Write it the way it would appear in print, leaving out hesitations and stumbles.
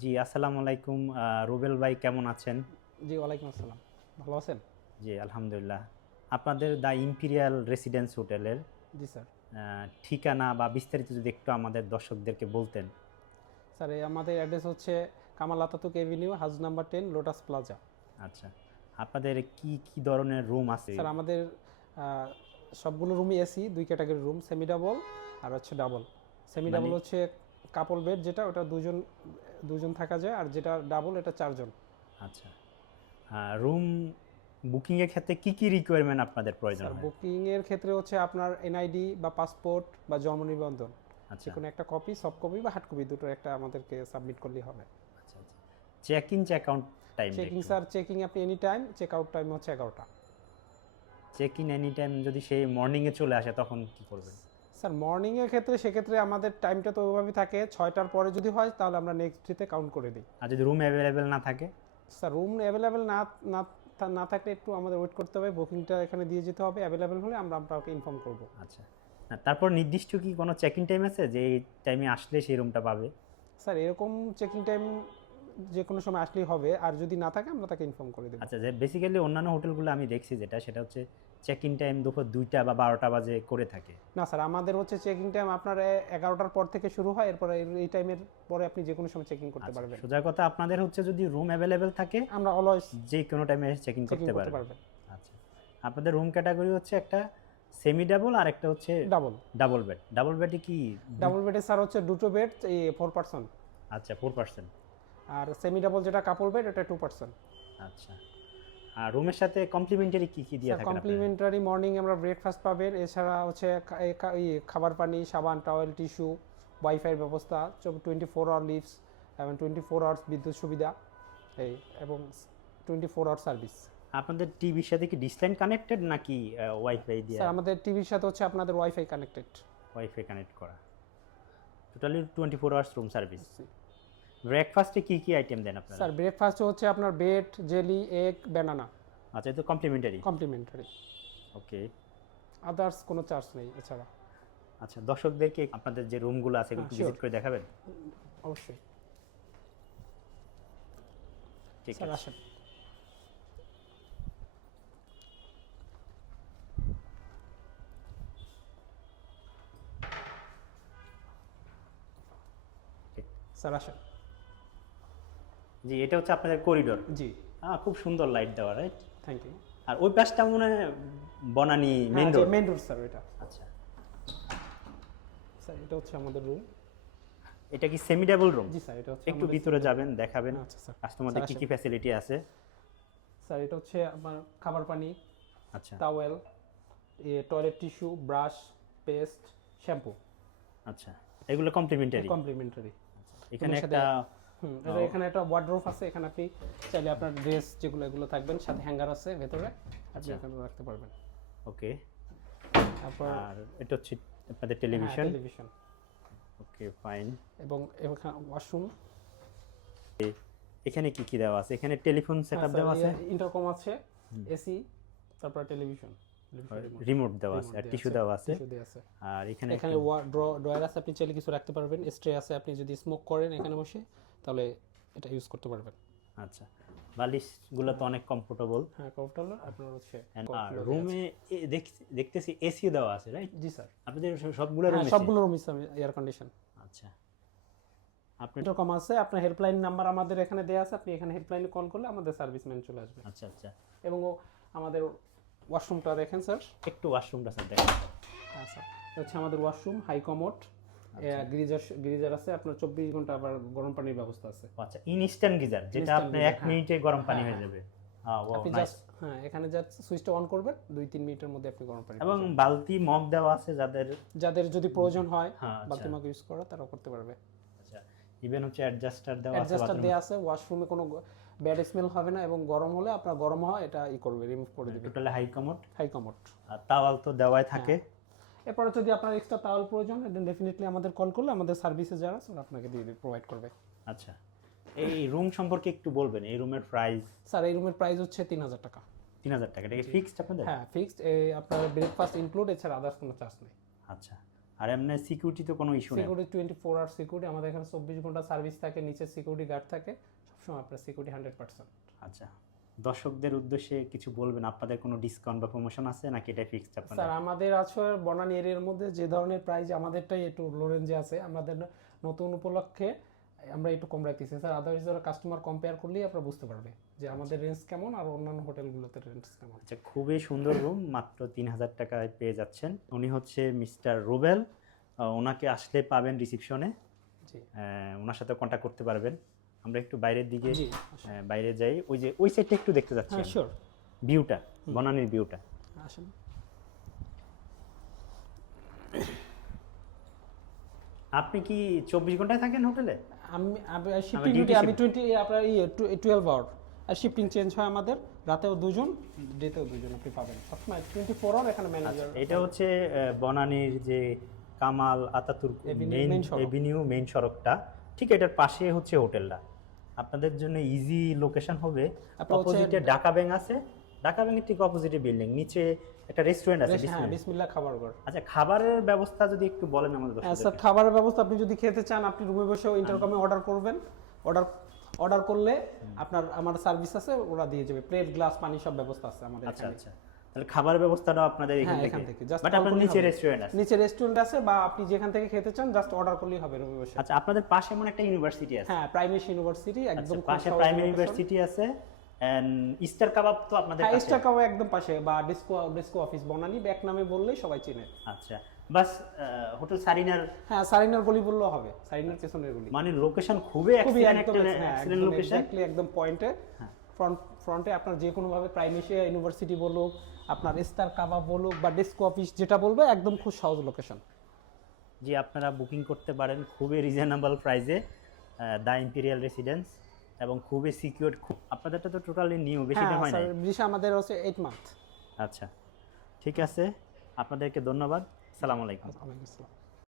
জি, আসসালামু আলাইকুম। রুবেল ভাই কেমন আছেন? জি, ওয়ালাইকুম আসসালাম। ভালো আছেন? জি, আলহামদুলিল্লাহ। আপনাদের দ্য ইম্পেরিয়াল রেসিডেন্স হোটেলের জি স্যার। ঠিকানা বা বিস্তারিত যদি একটু আমাদের দর্শকদেরকে বলতেন। স্যার আমাদের অ্যাড্রেস হচ্ছে Kamal Ataturk Avenue, house number 10, lotus plaza. আচ্ছা, আপনাদের কি কি ধরনের রুম আছে? স্যার আমাদের আ সবগুলো রুমই এসি, ২ ক্যাটাগরির রুম, সেমি ডাবল আর হচ্ছে ডাবল। সেমি মানে ডাবল হচ্ছে কাপল বেড, যেটা ওটা ২ জন থাকা যায়, আর যেটা ডাবল এটা ৪ জন। আচ্ছা, রুম বুকিংয়ের ক্ষেত্রে কি কি রিকোয়ারমেন্ট আপনাদের প্রয়োজন স্যার হয়? বুকিংয়ের ক্ষেত্রে হচ্ছে আপনার এনআইডি বা পাসপোর্ট বা জন্ম নিবন্ধন, আচ্ছা, যেকোনো একটা কপি, সফট কপি বা হার্ড কপি, দুটোর একটা আমাদেরকে সাবমিট করলেই হবে। আচ্ছা, আচ্ছা। চেক ইন চেক আউট টাইমটা চেকিং একটু। স্যার, চেকিং আপনি any time, check out time হচ্ছে 11টা। চেক ইন এনি টাইম যদি সেই মর্নিংয়ে চলে আসে তখন কি করবেন? স্যার মর্নিংয়ের ক্ষেত্রে সেক্ষেত্রে আমাদের টাইমটা তো ওইভাবেই থাকে, 6টার পরে যদি হয় তাহলে আমরা নেক্সট ডেতে কাউন্ট করে দিই। আর যদি রুম অ্যাভেলেবেল না থাকে? স্যার রুম অ্যাভেলেবেল না না থাকলে একটু আমাদের ওয়েট করতে হবে, বুকিংটা এখানে দিয়ে যেতে হবে, অ্যাভেলেবেল হলে আমরা আপনাকে ইনফর্ম করব। আচ্ছা। না, তারপর নির্দিষ্ট কি কোনো চেক ইন টাইম আছে যে এই টাইমে আসলে সেই রুমটা পাবে? স্যার এরকম চেকিং টাইম যে কোনো সময় আসলেই হবে, আর যদি না থাকে আমরা তাকে ইনফর্ম করে দেবো। আচ্ছা, যে বেসিক্যালি অন্যান্য হোটেলগুলো আমি দেখছি সেটা হচ্ছে চেক ইন টাইম দুপুর 2টা বা 12টা বাজে করে থাকে। না স্যার, আমাদের হচ্ছে চেকিং টাইম আপনার 11টার পর থেকে শুরু হয়, এরপরে এই টাইমের পরে আপনি যে কোনো সময় চেকিং করতে আচ্ছা, পারবেন। সোজা কথা আপনাদের হচ্ছে যদি রুম অ্যাভেলেবেল থাকে আমরা অলওয়েজ যে কোনো টাইমে চেক ইন চেকিং করতে করতে পারবেন। পারবেন। আচ্ছা, আপনাদের রুম ক্যাটাগরি হচ্ছে একটা সেমি ডাবল আর একটা হচ্ছে ডাবল। Double bed. ডাবল বেডে কি ডাবল বেডে স্যার হচ্ছে দুটো বেড, 4 পার্সন। আচ্ছা, 4%। আর সেমি ডাবল যেটা কাপল বেড ওটা 2 পার্সন। আচ্ছা, আর রুমের সাথে কমপ্লিমেন্টারি কি কি দিয়ে স্যার থাকেন আপনারা? কমপ্লিমেন্টারি মর্নিং আমরা ব্রেকফাস্ট পাবেন, এছাড়া হচ্ছে খাবার পানি, সাবান, টাওয়েল, টিস্যু, ওয়াইফাইয়ের ব্যবস্থা, 24 আওয়ার লিভস এবং 24 আওয়ার্স বিদ্যুৎ সুবিধা, এই এবং 24 আওয়ার সার্ভিস। আপনাদের টিভির সাথে কি ডিশ লাইন কানেক্টেড নাকি ওয়াইফাই দিয়ে? স্যার আমাদের টিভির সাথে হচ্ছে আপনাদের ওয়াইফাই কানেক্টেড। ওয়াইফাই কানেক্ট করা। Totally 24 hours room service. ব্রেকফাস্টে কি কি আইটেম দেন আপনারা? স্যার ব্রেকফাস্টে হচ্ছে আপনার ব্রেড, জেলি, এগ, ব্যানানা, আচ্ছা, এটা কমপ্লিমেন্টারি। কমপ্লিমেন্টারি। ওকে। আদার্স কোনো চার্জ নেই এছাড়া। আচ্ছা, দর্শকদেরকে আপনাদের যে রুমগুলো আছে এগুলো হ্যাঁ, একটু শিওর, ভিজিট করে দেখাবেন? অবশ্যই। ঠিক স্যার আছে। আসেন। ঠিক। স্যার আসেন। জি, এটা হচ্ছে আপনাদের করিডোর। জি, খুব সুন্দর লাইট দেওয়া, রাইট? Thank you. আর ওই পাশটা মনে হয় বনানী মেইন হ্যাঁ, রোড। মেন রোড স্যার এটা। আচ্ছা, স্যার এটা হচ্ছে আমাদের রুম। এটা কি সেমি ডাবল রুম? জি স্যার, এটা হচ্ছে একটু আমাদের ভিতরে যাবেন, দেখাবেন আচ্ছা স্যার। কাস্টমারদের স্যার কি আসেন। কি ফ্যাসিলিটি আছে। স্যার এটা হচ্ছে আমার খাবার পানি, আচ্ছা, towel, toilet tissue, brush, paste, shampoo, আচ্ছা, এগুলো কমপ্লিমেন্টারি। কমপ্লিমেন্টারি। এখানে রুমের সাথে একটা এখানে একটা ওয়ার্ডরোব আছে, এখানে আপনি চাইলে আপনার ড্রেস যেগুলো এগুলো থাকবেন, সাথে হ্যাঙ্গার আছে ভেতরে, আপনি আচ্ছা। এখানে রাখতে পারবেন। ওকে। তারপর আর এটা হচ্ছে আপনাদের হ্যাঁ, টেলিভিশন। টেলিভিশন ওকে, ফাইন। এবং এখানে ওয়াশরুম। এখানে কি কি দেওয়া আছে? এখানে টেলিফোন সেটআপ দেওয়া আছে, ইন্টারকম আছে, এসি, তারপর টেলিভিশন, রিমোট দেওয়া আছে, আর টিস্যু দেওয়া আছে। টিস্যু দেওয়া আছে। আর এখানে এখানে ড্রয়ার আছে, আপনি চাইলে কিছু রাখতে পারবেন, স্ট্রে আছে, আপনি যদি স্মোক করেন এখানে বসে তাহলে এটা ইউজ করতে পারবেন। আচ্ছা, বালিশগুলো তো অনেক কমফোর্টেবল। হ্যাঁ, কমফোর্টেবল আপনার হচ্ছে। আর রুমে দেখতেছি এসিও দেওয়া আছে, রাইট? জি স্যার। আপনাদের সবগুলো রুম হ্যাঁ, এসি? সবগুলো রুম এয়ার কন্ডিশন। আচ্ছা, আপনি ইন্টারকম আছে, আপনার হেল্পলাইন নাম্বার আমাদের এখানে দেওয়া আছে, আপনি এখানে হেল্পলাইনে কল করলে আমাদের সার্ভিসম্যান চলে আসবে। আচ্ছা, আচ্ছা, এবং আমাদের ওয়াশরুমটা দেখেন স্যার। একটু ওয়াশরুমটা স্যার দেখেন। হ্যাঁ স্যার, এটা হচ্ছে আমাদের ওয়াশরুম, হাই কমোড, গ্রিজার আছে, আপনার 24 ঘন্টা আবার গরম পানির ব্যবস্থা আছে। আচ্ছা, ইনস্ট্যান্ট গিজার, যেটা Instant আপনি geyser, 1 হ্যাঁ। মিনিটে গরম পানি হ্যাঁ, হয়ে হ্যাঁ। যাবে। আপনি নাইস। জাস্ট এখানে জাস্ট সুইচটা অন করবেন, 2-3 মিনিটের মধ্যে আপনি গরম পানি এবং পাবেন। বালতি মগ দেওয়া আছে যাদের যদি প্রয়োজন হয় হ্যাঁ, আচ্ছা। বালতি মগ ইউজ করা, তারাও করতে পারবে। আচ্ছা, ইভেন হচ্ছে অ্যাডজাস্টার দেওয়া আছে অ্যাডজাস্টার বাথরুমে। দেওয়া আছে, ওয়াশরুমে কোনো ব্যাড স্মেল হবে না, এবং গরম হলে আপনার গরম হয় এটা করবে, রিমুভ করে দিবে। Totally high commode. High commode. আর তাওয়াল তো দেওয়াই থাকে। এরপরে যদি আপনার এক্সট্রা তাওয়াল প্রয়োজন হয় দেন ডেফিনেটলি আমাদের কল করলে আমাদের সার্ভিসে যারা আছে ওরা আপনাকে দিয়ে প্রোভাইড করবে। আচ্ছা, এই রুম সম্পর্কে একটু বলবেন, এই রুমের প্রাইস? স্যার এই রুমের প্রাইস হচ্ছে 3000 টাকা। 3000 টাকা? এটা কি ফিক্সড আপনাদের? হ্যাঁ, ফিক্সড। আপনার ব্রেকফাস্ট ইনক্লুড, এছাড়া আদার্স কোনো চার্জ নেই। আচ্ছা, আর এমনি সিকিউরিটি তো কোনো ইস্যু নেই। সিকিউরিটি 24 আওয়ার সিকিউরিটি, আমাদের এখানে 24 ঘন্টা সার্ভিস থাকে, নিচে সিকিউরিটি গার্ড থাকে, সবসময় আপনার সিকিউরিটি 100%। আচ্ছা, দর্শকদের উদ্দেশ্যে কিছু বলবেন, আপনাদের কোনো ডিসকাউন্ট বা প্রমোশন আছে নাকি এটা ফিক্সড আপনাদের? স্যার আমাদের আছে বনানী এরিয়ার মধ্যে যে ধরনের প্রাইস আমাদেরটাই একটু লো রেঞ্জে আছে, আমাদের নতুন উপলক্ষে আমরা একটু কম রাখতেছি স্যার। আদারওয়াইজ যারা কাস্টমার কম্পেয়ার করলেই আপনারা বুঝতে পারবে যে আমাদের রেঞ্জ কেমন আর অন্যান্য হোটেলগুলোতে রেঞ্জ কেমন। আচ্ছা, খুবই সুন্দর রুম, মাত্র 3000 টাকায় পেয়ে যাচ্ছেন। উনি হচ্ছে মিস্টার রুবেল, ওনাকে আসলে পাবেন রিসিপশনে, জি ওনার সাথে কন্ট্যাক্ট করতে পারবেন। আমরা একটু বাইরের দিকে জি বাইরে যাই, ওই যে ওই সাইডটা একটু দেখতে যাচ্ছি, হ্যাঁ শিওর, ভিউটা, বনানীর ভিউটা। আসেন। আপনি কি 24 ঘন্টায় থাকেন হোটেলে? আমি শিফটিং duty আমি 20 আপনার 12 আওয়ার, আর শিফটিং চেঞ্জ হয় আমাদের, রাতেও দুজন ডেতেও দুজন আপনি পাবেন সবসময় 24 আওয়ার এখানে ম্যানেজার। এটা হচ্ছে বনানীর যে কামাল আতাতুর্ক মেইন main সড়ক। এভিনিউ মেইন সড়কটা, ঠিক এটার পাশে হচ্ছে হোটেলটা। আপনাদের জন্য ইজি লোকেশন হবে। আপনার হচ্ছে- অপোজিটে ঢাকা ব্যাংক আছে, ঢাকা ব্যাংকের ঠিক অপোজিটে বিল্ডিং, নিচে একটা রেস্টুরেন্ট আছে। হ্যাঁ বিসমিল্লাহ খাবার ঘর। আচ্ছা, খাবারের ব্যবস্থা যদি একটু বলেন আমাদের হ্যাঁ দর্শকদের। স্যার, খাবারের ব্যবস্থা আপনি যদি খেতে চান আপনি রুমে বসেও ইন্টারকমে অর্ডার করবেন, অর্ডার করলে আপনার আমার সার্ভিস আছে, ওরা দিয়ে যাবে, প্লেট গ্লাস পানি সব ব্যবস্থা আছে আমাদের আচ্ছা এখানে। আচ্ছা, তাহলে খাবারের ব্যবস্থাটাও আপনাদের হ্যাঁ এখান এখান থেকে, থেকে জাস্ট বাট আপনার নিচে রেস্টুরেন্ট আছে। নিচে রেস্টুরেন্ট আছে, বা আপনি যেখান থেকে খেতে চান জাস্ট অর্ডার করলেই হবে রুমে বসে। আচ্ছা, আপনাদের পাশে এমন একটা ইউনিভার্সিটি আছে। হ্যাঁ প্রাইমেস ইউনিভার্সিটি একদম আচ্ছা, খুব পাশে সহজ প্রাইমারি location। ইউনিভার্সিটি আছে, এন্ড ইস্টার কাবাব তো আপনাদের হ্যাঁ কাছে। স্টাকাও একদম পাশে, বা ডিসকো অফিস বনানী ব্যাক নামে বললেই সবাই চিনে। আচ্ছা, বাস হোটেল সারিনার, হ্যাঁ সারিনার গলি বললেও হবে, সারিনার পেছনের গলি। মানে লোকেশন খুবই খুবই এক্সিলেন্ট, একদম এক্সিলেন্ট লোকেশন। এক্স্যাক্টলি একদম পয়েন্টে, ফ্রন্টে আপনার যে কোনো ভাবে প্রাইমেশিয়া ইউনিভার্সিটি বলুক, আপনার স্টার কাবাব বলুক, বা ডিসকো অফিস যেটা বলবে, একদম খুব সহজ লোকেশন। জি, আপনারা বুকিং করতে পারেন খুবই রিজনেবল প্রাইসে, দ্য ইম্পেরিয়াল রেসিডেন্স, এবং খুবই সিকিউর। আপনাদেরটা তো টোটালি নিউ, বেশি হ্যাঁ দিন হয় না। স্যার ভিসা আমাদের হচ্ছে 8 মান্থ। আচ্ছা, ঠিক আছে, আপনাদেরকে ধন্যবাদ। আসসালামু আলাইকুম। ওয়ালাইকুম আসসালাম।